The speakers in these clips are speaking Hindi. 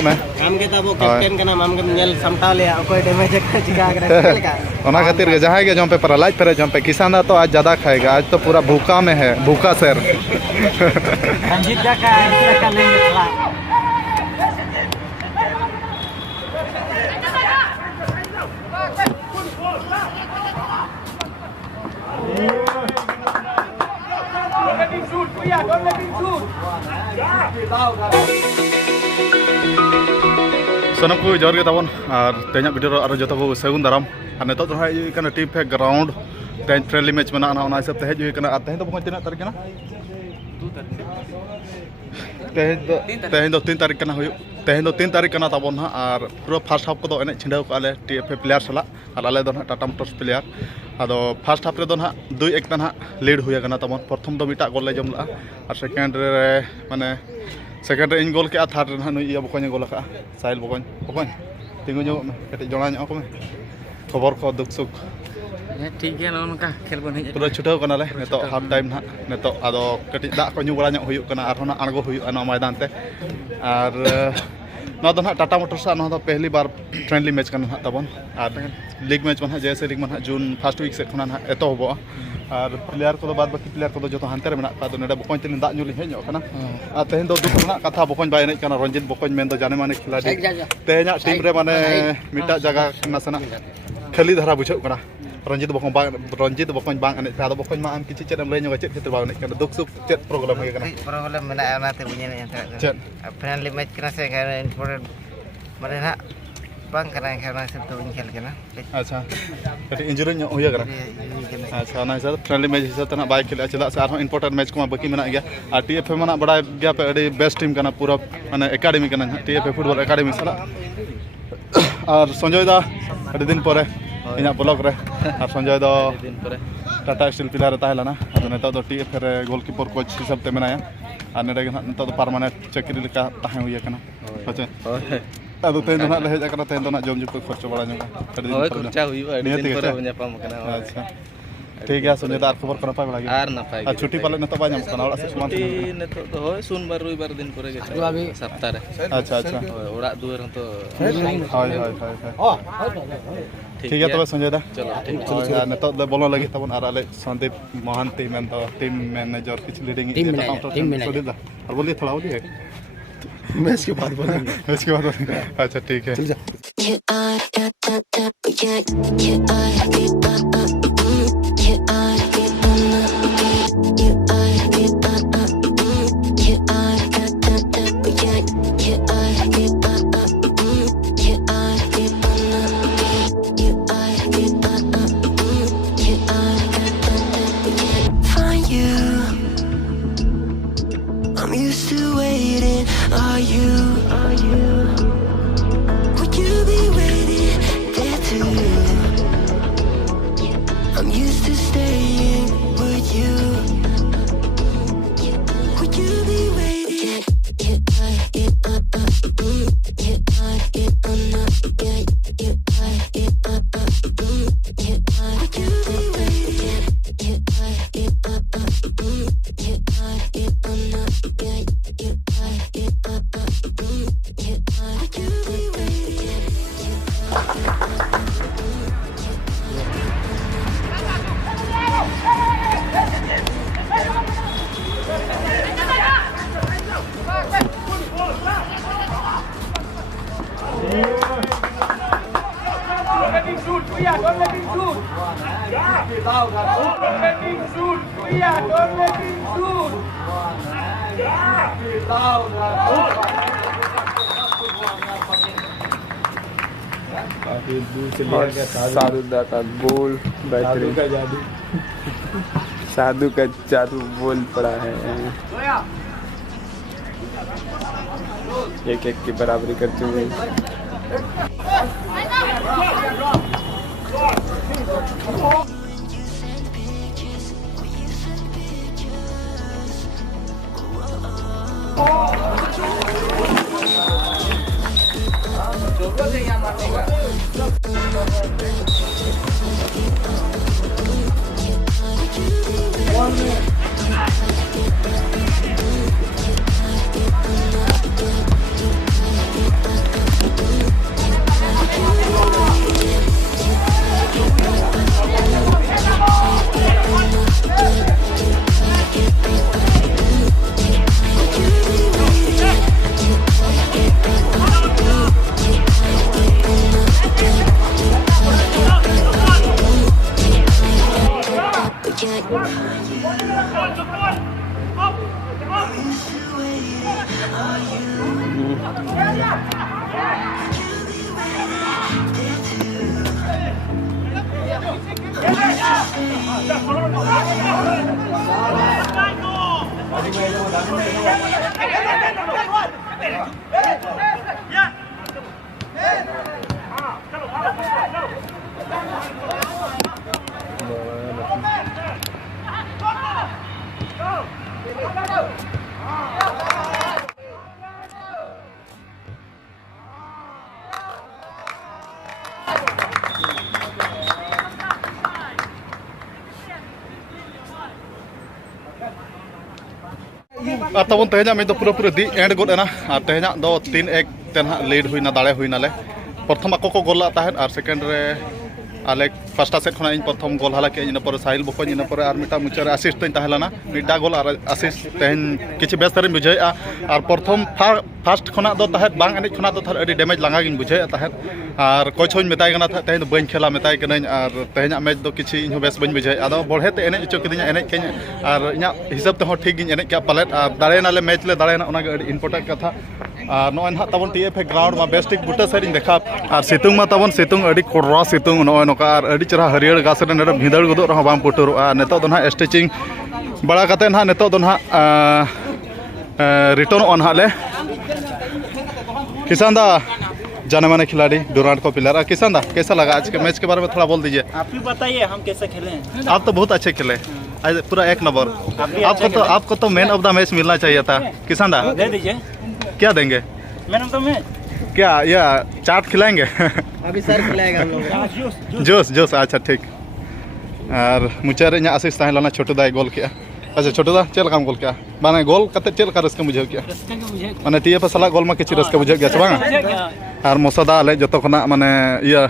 मैं आम के ताबो कैप्टन का नाम आम के नेल समटा ले कोई डैमेज चिका करे ओना खातिर के जहां के जम पे पर लाइट पे जम पे किसान तो आज ज्यादा खाएगा। आज तो पूरा भूखा में है, भूखा सर। रंजीत का लेंगे थोड़ा। सनम को जोर के तबन और तेज वीडियो और जो को सगुन दाराम और नित तो है टीम पे ग्राउंड तेज फ्रेंडली मैच में हिसाब से हज तेज तो तीन तारीख तेज 3 तारीख तेज 3 तारीख तबन और पूरा फार्स्ट हाफ को एने छिंडा का TFA प्लेयर सला और आले टाटा मोटर्स प्लेयर अदो फार्स्ट हाफ रे 2-1 ना लीड हुआ तबन प्रथम तो मिटा गोल ले जम ला और सेकेंड रे माने सेकेंड इन गोल के थर्ड रे नुई बकन गोल का साइल बकन तिंगु जो कटे जणा ᱧᱚᱜ को खबर को दुख सुख ठीक है नोनका खेल बन हे पूरा छुटाव कना ले नेतो हाफ टाइम ना नेतो आदो कटि दा को ᱧᱩ बड़ा ᱧᱚᱜ हुयु कना आर होना अणगो हुयु ना मैदान ते और ना तो टाटा मोटर्स ना तो पहली बार फ्रेंडली मैच करना तबन और लीग मैच में जैसे लीग में जून फर्स्ट वीक से खुना एतहब और प्लेयर को बाद बाकी प्लेयर को जो हानते में ने बकन तीन दा ᱧᱩ हेज और तेज दुख कथा बकन बाय एने रंजीत बकन में जाने माने खिलाड़ी तेज टीम रे माने मिटा जगह नासना खाली धारा बुझा रंजीत बकन बांग एने आदो बकन मा आम किछि चेदम लैनो चेद क्षेत्र बाव एने दुख सुख चेद प्रॉब्लम होय कना प्रॉब्लम मेना आनाते बुझे ने चेद फ्रेंडली मैच कना से इम्पोर्टेंट माने ना बांग कना खेलना से तो खेल के ना अच्छा कटी इंजरी ᱧᱚᱜ हुई कना अच्छा ना हिसाब फ्रेंडली मैच हिसाब तना बाय खेला चला से आरो इंपोर्टेंट मैच को बाकी मेना गया और TFA मना बड़ा गया पे अड़ी बेस्ट टीम कना पूरा माने एकेडमी कना TFA फुटबॉल एकेडमी सला और संजय दा अड़ी दिन परे इना ब्लॉग रे और संजय दा दिन परे टाटा स्टील प्लेयर ताहलाना अदो नेता तो TFA रे गोलकीपर कोच हिसाब ते मेनाया और नेडे नेता तो परमानेंट चक्री लेका ताहे हुई कना अच्छा अदो तेन ना ले हेज कना तेन ना जम जुक खर्च बड़ा ᱧᱚᱜ होय खर्चा हुई अड़ी दिन परे ᱧᱟᱯᱟᱢ कना अच्छा ठीक है संजय दा खबर को नपाय बड़ा आर नपाय और छुट्टी पाले नतो बा ᱧᱟᱢ कना ओड़ा से समान नेतो तो होय सोमवार रविवार दिन परे के सप्ताह रे अच्छा अच्छा ओड़ा दुआर तो हाय ठीक है तब संजय दा चलो ठीक है नेतो दे बोलो लगी तबन और आले संदीप महांती में तो टीम मैनेजर किछ लीडिंग सुदीप दा और बोलिए थोड़ा बोलिए मैच के बाद बोलेंगे अच्छा ठीक है I'm used to waiting. Are you? Would you be waiting there too? I'm used to staying. Would you? Would you be waiting? साधु का गोल बेहतरीन साधु का जादू बोल पड़ा है। 1-1 की बराबरी करते हुए अब तब तेहना मैं पूरा पूरा दी एंड गोद ना तेहना दो 3-1 तेन लीड हुई ना दाड़े हुई नाले प्रथम आको को गोल ला और सेकेंड रे आले फर्स्ट सेट खना इन प्रथम गोल हाला के इन पर साहिल बको इन पर आर मिटा मुचारे असिस्ट तन ताहलाना मिटा गोल और असिस्ट तेहन किछि बेस तरे बुझाया और प्रथम फर्स्ट खना दो ताहे बांग एने खना दो थार अडी डैमेज लांगा गिन बुझाया ताहे और कोच होइन मेताय गना तेहन बइन खेला मेताय कनन और तेहना मैच दो किछि इन बेस बइन बुझाया आदो बढ़े ते एने चो किदिया एने केन और इना हिसाब ते हो ठीक गिन एने क्या पलेट और दाड़े नाले मैच ले दाड़े ना ओना अडी इम्पोर्टेंट कथा और नोन हा तबन टीएफए ग्राउंड मा बेस्टिक बुटा सेरिंग देखा और सितुंग मा तबन सितुंग अडी कोरा सितुंग नो नोका और अडी चरा हरियर गास रे नडे भिदड़ गदो रहा बाम पुटुरो नेतो दो ना स्टिचिंग बड़ा कते ना नेतो दो ना रिटर्न ऑन हाले किसान दा जाने माने खिलाड़ी डुरांड को प्लेयर किसान दा कैसा लगा आज के मैच के बारे में थोड़ा बोल दीजिए आप ही बताइए हम कैसे खेले आप तो बहुत अच्छे खेले आज पूरा 1 नंबर आपको तो मैन ऑफ द मैच मिलना चाहिए था किसान दा दे दीजिए क्या देंगे मैंने तो मैं क्या या चाट खिलाएंगे अभी सर खिलाएगा हम लोग जोश अच्छा ठीक और मुचारे इन आशीष ताहे लाना छोटू दाई गोल किया अच्छा छोटू दा चल काम गोल किया माने गोल कते चल का रस्का बुझाव किया माने टीएफ सला गोल मा किछि रस्का बुझाव गया बांगा और मसदा ले जतो खना माने या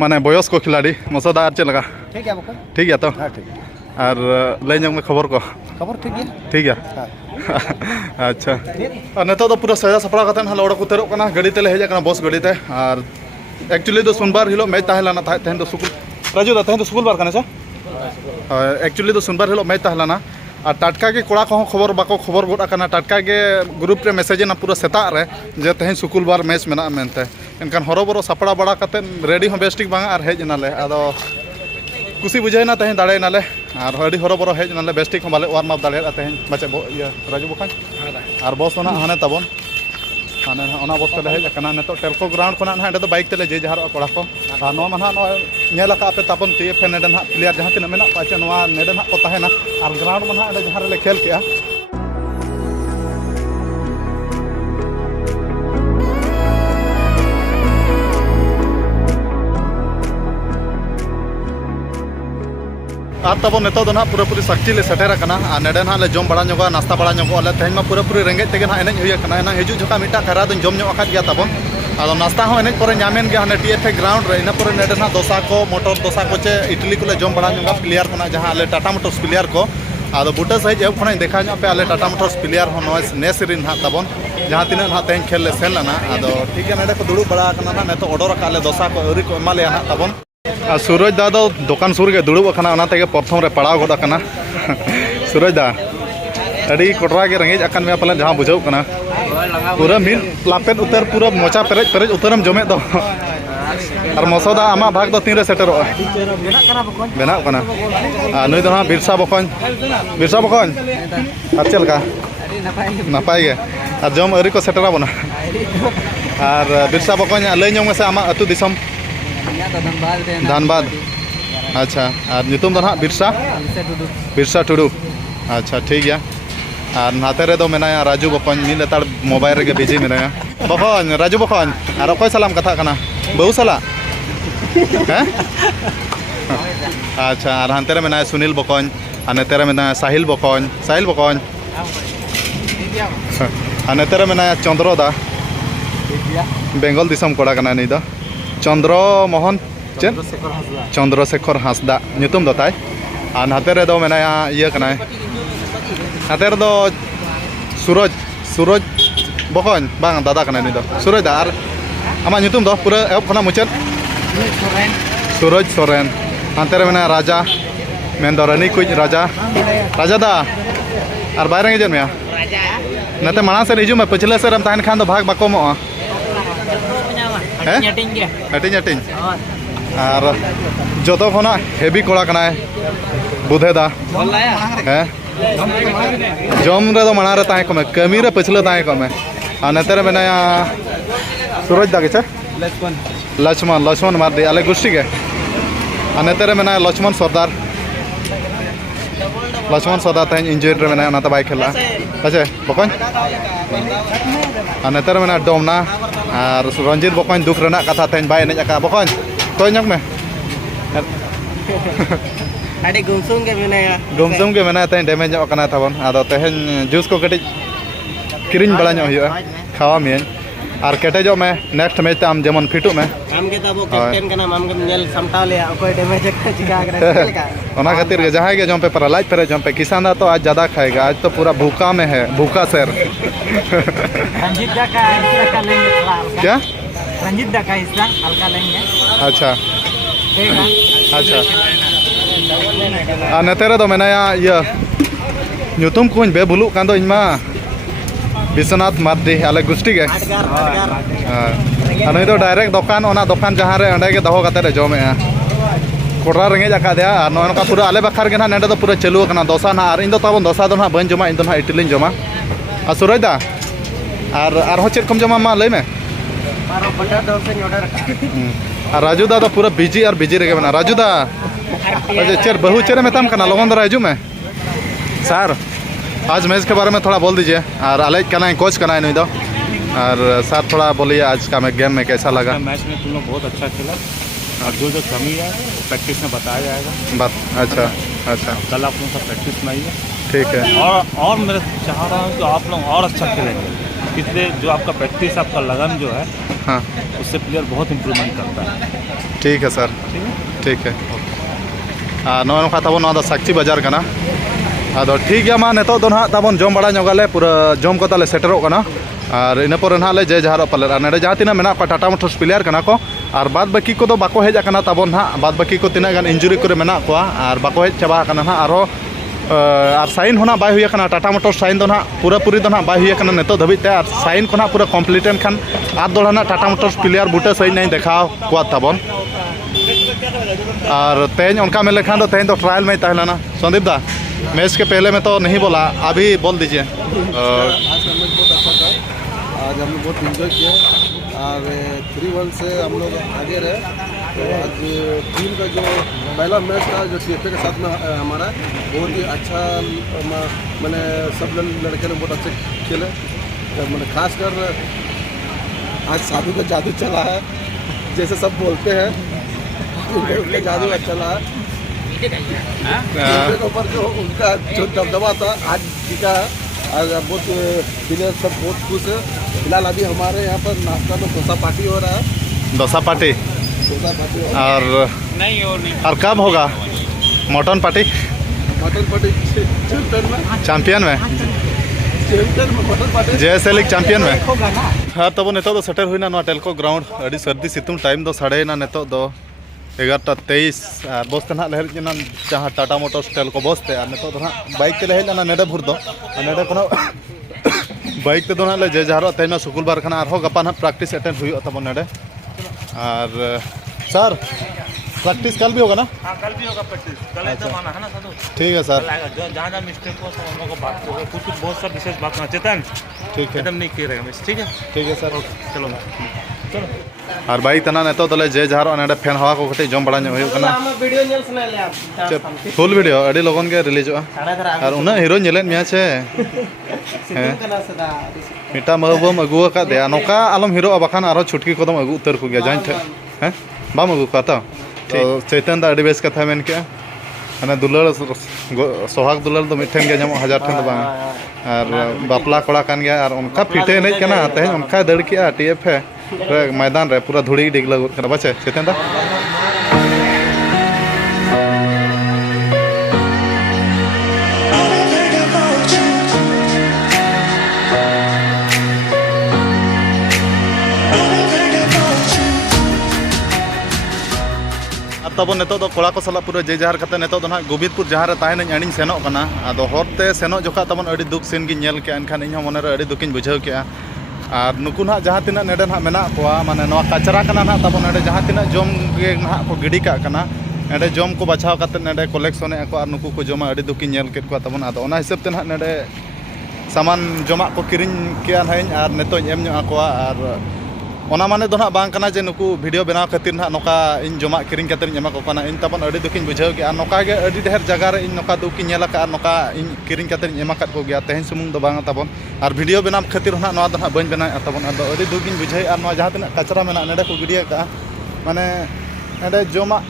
माने बयस को खिलाड़ी मसदा चल लगा ठीक है तो और ले में खबर को ठीक है अच्छा और नेतो तो पूरा सजा सपड़ा कतन हल ओडक उतरो कना गाड़ी तेले हेजा कना बस गाड़ी ते और एक्चुअली तो सोमवार हिलो मैच ताहेलाना तेहन तो सुकुल राजू दा तेहन तो सुकुल बार कना छ एक्चुअली तो सोमवार हिलो मैच ताहेलाना और टटका के कोड़ा को खबर बाको खबर गोड कना टटका के ग्रुप रे मैसेज ना पूरा सेता रे जे तेहन सुकुल बार मैच मेना मेनते एनकान हरोबरो सपड़ा बड़ा कतन रेडी हो बेस्टिक बांगा और हेज नाले आदो कुसी बुझाइना तेहन दाड़े नाले और अड़ी हरोबरो हेज नाले बेस्टिक बाले वार्म अप दाड़े तेहन बचे राजू बखान और बस ना हाने तबन हाने ओना बस तले हेज कना नेतो टेलको ग्राउंड खना ना तो बाइक तले जे जहार कोड़ा को और नो माना नो नेला का पे तपन टीएफए नेडन हा प्लेयर जहां तिना मेना पाचे नोआ नेडन हा को ताहेना और ग्राउंड मना अडे जहार ले खेल किया और तब नेतो ना पूरा पूरी सक्ति ले सेटेर कना नेडे ना ले जम बड़ा ᱧᱚᱜᱟ नास्ता बड़ा ᱧᱚᱜᱟ तेहन मा पूरा पूरी रेंगे तेगे ना एनेज हुई कना हिजू झोका मिटा खरा दो जम ᱧᱚᱜ आकाद गया तबन आदो नास्ता हो एनेज परे ᱧᱟᱢᱮᱱ गया हाने टीएफए ग्राउंड रे इना परे नेडे ना दोसा को मोटर दोसा को चे इडली को ले जम बड़ा ᱧᱚᱜᱟ प्लेयर को ना जहां ले टाटा मोटर्स प्लेयर को आदो बुटा सहित एब खना देखा ᱧᱚᱜ पे आले टाटा मोटर्स प्लेयर हो नॉइस नेसरिन हा तबन जहां तिना ना तेहन खेल ले सेन लना आदो ठीक है नेडे को दुड़ू बड़ा कना ना नेतो ऑर्डर का ले दोसा को अरी को एमाले ना तबन सूरज दा दो दुकान सुर के दुड़ब प्रथम रे पड़ाव गोद सूरज दा अड़ी कोटरा के रेंगे अकान में पलन जहाँ बुझाव कना पूरा मिल लापेट उतर पूरा मोचा पेरेज पेरेज उतरम जमे दो और मसोदा आमा भाग दो तीन रे सेटरो बेना कना नुई दो बिरसा बखन और चल का नपाय गे और जम अरी को सेटरा बना और बिरसा बखन लय ᱧᱚᱜ से आमा अतु दिसम धनबाद अच्छा और नितुम दो ना बिरसा टुडू अच्छा ठीक है और नाते रे दो मेनाया राजू बखन मिल लेताड़ मोबाइल रे बिजी मेनाया बखन राजू बखन और अखय सलाम कथा कना बहु सला हैं अच्छा और हानते रे मेनाया सुनील बखन और नेते रे मेनाया साहिल बखन और नेते रे मेनाया चंद्र दा बेंगल दिसम कोड़ा कना नहीं दो चंद्र मोहन चंद्रशेखर हांसदा नितुम दो ताई और नाते रे दो मेनाया ये कना नाते रे दो सूरज बखन बांग दादा कना नहीं दो सूरज दा और आमा नितुम दो पूरा एब खना मुचाद सूरज सोरेन हानते रे मेनाया राजा मेन दो रानी कुछ राजा दा और बाहर गेजन में नाते माना से हिजू में पछले से ताहन खान दो भाग बाको मो हटिंग हटिंग और जो खोना हेवी कोड़ा कना बुधे दा हैं जम रे मना रे ताए कमे कमी रे पछले ताए कमे और नेते रे मेनाया सूरज दा के लक्ष्मण मारदी आले गोष्ठी के और नेते रे मेनाया लक्ष्मण सरदार तेज इंजुरी रे मेनाया बाय खेला अच्छा बकन और नेते रे मेना डोमना और रंजित बकन दुख रेना कथा तेज बाय एनेज आका बकन तो ñok में अरे गुमसुम के मेना तेज डैमेज ñok कना थाबन आदो तेज जूस को कटिज किरिñ बड़ा ñok हुआ खावा मियन और केटेजो में नेक्स्ट मैच आम जेमन फिटू में आम के तब कैप्टन का नाम आम के नेल समटाव ले कोई डैमेज चिका करे ओना खातिर के जहां के जम पे पैरालाइज पे जम पे किसान तो आज ज़्यादा खाएगा आज तो पूरा भूखा में है भूखा शेर रंजीत दा का लेंगे थोड़ा क्या रंजीत दा का हिस्सा हल्का लेंगे अच्छा देगा अच्छा नेतेरे तो मेनाया ये nyutum kuñ be bulu kan do इनमा Vishwanath Mardi आले गुस्टी के अनु तो डायरेक्ट दुकान ओना दुकान जहाँ रे अंडे के दहो कते जमे कोड़ा रेंगे जाका दिया नोनका पूरा आले बखार के ना नेडे तो पूरा चालू कना दोसा ना और इन दो ताबन दोसा दो ना बन जमा इन दो ना इटलिन जमा आ सुरज दा और हो चेक कम जमा मा लई में मारो बटर दो से ऑर्डर और राजू दा तो पूरा बिजी और बिजी रे बना राजू दा अच्छा चेर बहु चेरे मेताम कना लगन दो राजू में सर आज मैच के बारे में थोड़ा बोल दीजिए और अलग करना है कोच करना है नहीं तो और सर थोड़ा बोलिए आज का गेम में कैसा लगा मैच में तुम लोग बहुत अच्छा खेला और जो कमी है प्रैक्टिस में बताया जाएगा बात अच्छा अच्छा कल आप लोगों का प्रैक्टिस में आइए ठीक है और मैं चाह रहा हूँ कि आप लोग और अच्छा खेलेंगे इसलिए जो आपका प्रैक्टिस आपका लगन जो है हाँ उससे प्लेयर बहुत इम्प्रूवमेंट करता है ठीक है सर ठीक है नौ खाता ना साक्षी बाजार करना अदो ठीक है मा नेतो दो ना ताबन जम बड़ा ñoगाले पूरा जम को ताले सेटरो कना और इन पर ना ले जे जहारो पाले नेडे जहाँ तीना मेना को टाटा मोटर्स प्लेयर कना को और बाद बाकी को तो बाको हेज कना ताबन ना बाद बाकी को तीना गान इंजुरी करे मेना को और बाको हेज चाबा कना ना और साइन होना बाय हुई कना टाटा मोटर्स साइन दो ना पूरा पूरी दो ना बाय हुई कना नेतो धबिते और साइन को ना पूरा कम्प्लीटेन खान आर दो ना टाटा मोटर्स प्लेयर बुटे सही नहीं देखा को ताबन और तेज उनका मिले खान तो तेज तो ट्रायल में तहला ना संदीप दा मैच के पहले में तो नहीं बोला अभी बोल दीजिए आज का मैच बहुत अच्छा था आज हम लोग बहुत इंजॉय किया और 3-1 से हम लोग आगे रहे तो आज टीम का जो पहला मैच था जो सीएफए के साथ में हमारा बहुत ही अच्छा मैंने सब लड़के ने बहुत अच्छे खेले मैंने खासकर आज साधु का जादू चला है जैसे सब बोलते हैं उनका जादू अच्छा चला है ऊपर जो उनका जो दबदबा था आज जीता है आज बहुत प्लेयर सब बहुत खुश है फिलहाल अभी हमारे यहाँ पर नाश्ता में डोसा पार्टी हो रहा है डोसा पार्टी और कब होगा मटन पार्टी चैंपियन में मटन पार्टी जैसे लीग चैंपियन में हाँ तब नेतो तो सेटर हुई ना टेलको ग्राउंड अड़ी सर्दी सितुंग टाइम दो साढ़े ना नेतो दो 11:23 और बसते ना लहर जहाँ टाटा मोटर्स टेल को बसते और नितो तो बाइक ते हेजना नेडे भूर दो नेडे को बाइक ते दो ना ले जे जहारो तेना शुक्रवार खाना और गपा ना प्रैक्टिस अटेंड हुई तब नेडे और सर प्रैक्टिस कल भी होगा ना हाँ कल भी होगा प्रैक्टिस कल एकदम आना है ना साधु ठीक है सर जहाँ जहाँ मिस्टेक हो सब हम लोग को बात करोगे कुछ बहुत सा विशेष बात ना चेतन ठीक है एकदम नहीं किया रहेगा मिस ठीक है सर चलो चलो और बाइक तना नेतो तले जे जहारो नेडे फैन हवा को कटे जम बड़ा हुई करना वीडियो नेल सुना ले आप फुल वीडियो अड़ी लगन के रिलीज और उना हीरो नेलेन मिया छे मिटा महबूब अगु का दे नोका आलम हीरो बखान आरो छुटकी कोदम अगु उतर को गया जान थे हैं बाम अगु का तो चैतन दा अड़ी बेस कथा मेन के माने दुलर सोहाग दुलर तो मिठन के जम 1000 ठन बा और बापला कोड़ा कान गया और उनका फिटे नहीं कना तेज उनका दड़ किया टीएफ है मैदान रे पूरा धुड़ी डिग लगो कना बचे चेतन दा तब नेतो तो कोड़ा को सला पूरा जे जहार करते नेतो तो ना गोविंदपुर जहाँ रे ताहे अड़ी सेनों कना आदो होरते सेनों जोखा तबन अड़ी दुख सीन की नेल के अनखान इन मन रे अड़ी दुखिन बुझाव के Ar nuku nak jahat tina neden hak menak kuah mana noa kacera kana nak tabon nede jahat tina jom ge nak ko gidi kak kana nede jom ko bachao kate nede collection aku ar nuku ko joma adi duki nyel ket kuah tabon ado ona hisab tin hak nede saman jomak ko kiring kian hain ar neto em nyo aku ar ona mane do nak bang kana je nuku video benaw khatir nak noka in jomak kiring kate nyama ko kana in tabon adi dukin bujhau ke ar noka ge adi deher jaga re in noka duki nyela ka ar noka in kiring kate nyama kat ko gya tehen sumung do bang tabon ar video benaw khatir nak noa do nak bain benai tabon ado adi dukin bujhai ar noa jahat tina kachra menak nede ko gidia ka mane nede jomak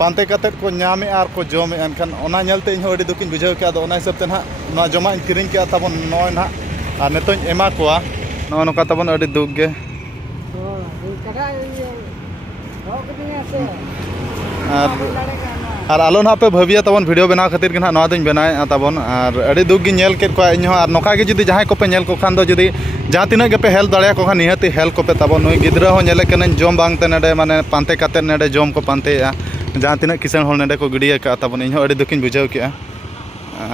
pante katet ko nyame ar ko jome enkan ona nyelte in adi dukin bujhau ke ado ona hisab ten hak noa jomak in kiring ke tabon noy nak ar netoñ ema koa no noka tabon adi duk ge আর আলো না পে ভাবিয়া তখন ভিডিও বেনাও খাতির গনা নয়া দিন বেনায় তখন আর আড়ি দুগ গি নেল কেট কো ইন আর নকা গে যদি জাহাই কোপে নেল কো খান দো যদি যা তিনা গে পে হেল দাড়িয়া কো খান নিহাতি হেল কোপে তখন নই গিদরা হো নেলে কেন জম বাং তে নেডে মানে পান্তে কাতে নেডে জম को पानते जहाँ तीना किसान हल नेडे को गिडिया का तबन इन अड़ी दुखिन बुझाव के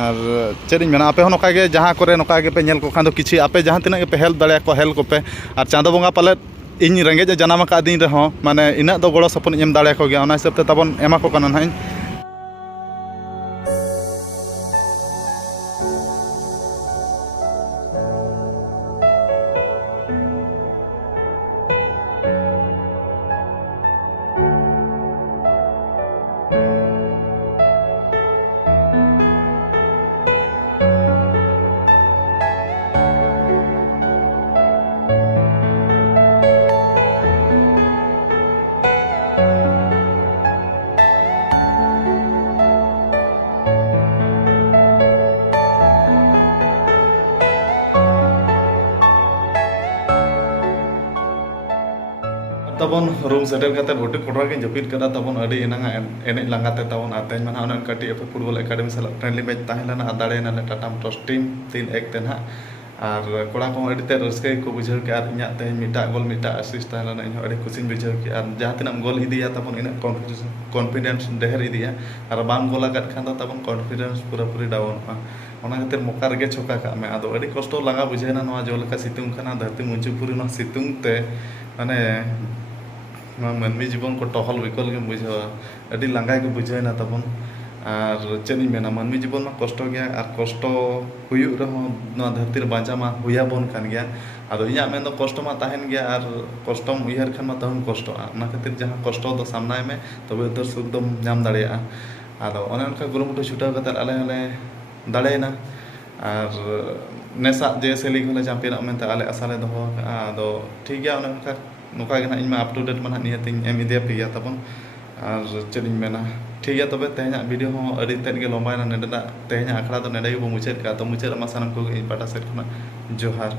और चेद इन मेना आपे हो नका गे जहाँ करे नका गे पे नेल को खान दो किछि आपे जहाँ तीना गे पे हेल्प दाड़े को हेल्प को पे और चांदो बंगा पाले इन रेंगे जनाम का दिन रहो माने इना दो गड़ो सपन एम दाड़े को गे ओना हिसाब ते तबन एमा को काना हाइन तबन रूम सेटल करते होटल कोटरा के जपित कदा तबन अडी एनांगा एने लांगाते तबन आतेन माना अनन कटी एफ फुटबॉल एकेडमी साला फ्रेंडली मैच ताहेलाना दाड़े ना टाटा मोटर्स टीम 3-1 तेन हा और कोड़ा को अडी ते रस्के को बुझाव के आर इnya ते मिटा गोल मिटा असिस्ट ताहेलाना इन अडी खुशी बुझाव के आर जहां तिना गोल इदिया तबन इन कॉन्फिडेंस देहर इदिया और बाम गोला कट खान तबन कॉन्फिडेंस पूरा पूरी डाउन ओना खातिर मोका रगे छोका का में आदो अडी कष्ट लगा बुझेना नवा जो लका सितुंग खाना धरती मुंचु पूरी न सितुंग ते माने मनमी जीवन को टहल विकल के बुझावा अडी लांगाय के बुझायना तबन और चेनी मेना मनमी जीवन में कष्ट गया और कष्ट हुयु रहो न धरती बांचा मा हुया बोन खान गया आदो इया में दो कष्ट मा ताहेन गया और कष्ट उयहर खान मा तहन कष्ट ना खातिर जहां कष्ट दो सामना में तबे उधर सुख दम नाम दाड़िया आदो ओने उनका गुरुमुटु छुटा कतर आले आले दाड़ेना और नेसा जे सेलिंग होले चैंपियन में आले आसाले दो आदो ठीक गया ओने उनका नौका गे इन अप टू डेट में निहती एम इदिया पे तबन और चेद मेना ठीक है तबे तेहना वीडियो हो अड़ी तेज गे लंबायना नेडेना तेहना आखड़ा तो नेडे मुचाद का तो मुचाद मा सानम को पाटा सेट खना जोहार।